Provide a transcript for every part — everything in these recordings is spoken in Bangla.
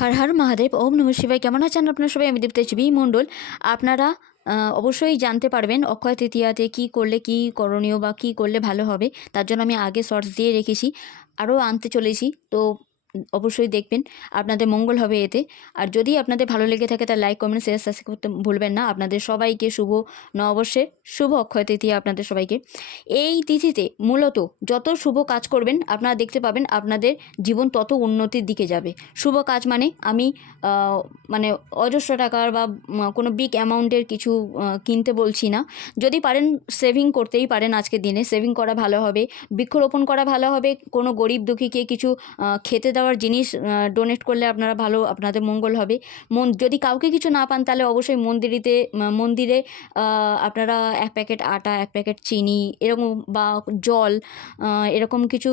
হর হর মহাদেব, ওম নমঃ শিবায়। কেমন আছেন আপনারা সবাই? আমি দেবতেজবি মণ্ডল। আপনারা অবশ্যই জানতে পারবেন অক্ষয় তৃতীয়াতে কী করলে কী করণীয় বা কী করলে ভালো হবে। তার জন্য আমি আগে শর্টস দিয়ে রেখেছি, আরও আনতে চলেছি। তো অবশ্যই দেখবেন, আপনাদের মঙ্গল হবে এতে। আর যদি আপনাদের ভালো লেগে থাকে তার লাইক, কমেন্ট, শেয়ার, সাবস্ক্রাইব করতে ভুলবেন না। আপনাদের সবাইকে শুভ নববর্ষের শুভ অক্ষয় তৃতীয়া আপনাদের সবাইকে। এই তিথিতে মূলত যত শুভ কাজ করবেন আপনারা দেখতে পাবেন আপনাদের জীবন তত উন্নতির দিকে যাবে। শুভ কাজ মানে আমি মানে অজস্র টাকার বা কোনো বিগ অ্যামাউন্টের কিছু কিনতে বলছি না। যদি পারেন সেভিং করতেই পারেন, আজকের দিনে সেভিং করা ভালো হবে, বৃক্ষরোপণ করা ভালো হবে, কোনো গরিব দুঃখীকে কিছু খেতে দেওয়ার জিনিস ডোনেট করলে আপনারা ভালো, আপনাদের মঙ্গল হবে। যদি কাউকে কিছু না পান তাহলে অবশ্যই মন্দিরে আপনারা 1 প্যাকেট আটা, 1 প্যাকেট চিনি এরকম বা জল এরকম কিছু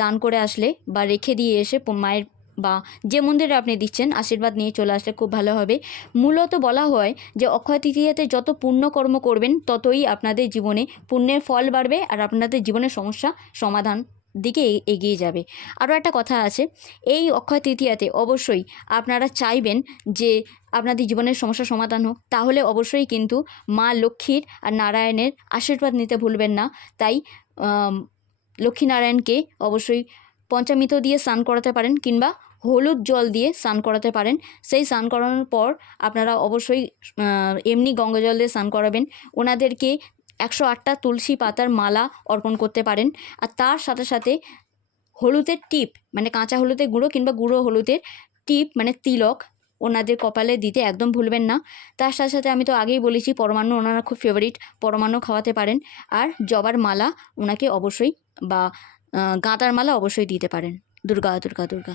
দান করে আসলে বা রেখে দিয়ে এসে মায়ের বা যে মন্দিরে আপনি দিচ্ছেন আশীর্বাদ নিয়ে চলে আসলে খুব ভালো হবে। মূলত বলা হয় যে অক্ষয় তৃতীয়াতে যত পুণ্যকর্ম করবেন ততই আপনাদের জীবনে পুণ্যের ফল বাড়বে আর আপনাদের জীবনের সমস্যা সমাধান দিকে এগিয়ে যাবে। আরও একটা কথা আছে, এই অক্ষয় তৃতীয়াতে অবশ্যই আপনারা চাইবেন যে আপনাদের জীবনের সমস্যা সমাধান হোক, তাহলে অবশ্যই কিন্তু মা লক্ষ্মীর আর নারায়ণের আশীর্বাদ নিতে ভুলবেন না। তাই লক্ষ্মীনারায়ণকে অবশ্যই পঞ্চামৃত দিয়ে স্নান করাতে পারেন কিংবা হলুদ জল দিয়ে স্নান করাতে পারেন। সেই স্নান করানোর পর আপনারা অবশ্যই এমনি গঙ্গা জল দিয়ে স্নান করাবেন। ওনাদেরকে 108টা তুলসী পাতার মালা অর্পণ করতে পারেন। আর তার সাথে সাথে হলুদের টিপ মানে কাঁচা হলুদের গুঁড়ো কিংবা গুঁড়ো হলুদের টিপ মানে তিলক ওনাদের কপালে দিতে একদম ভুলবেন না। তার সাথে সাথে আমি তো আগেই বলেছি পরমান্ন ওনারা খুব ফেভারিট, পরমান্ন খাওয়াতে পারেন। আর জবার মালা ওনাকে অবশ্যই বা গাঁদার মালা অবশ্যই দিতে পারেন। দুর্গা দুর্গা দুর্গা।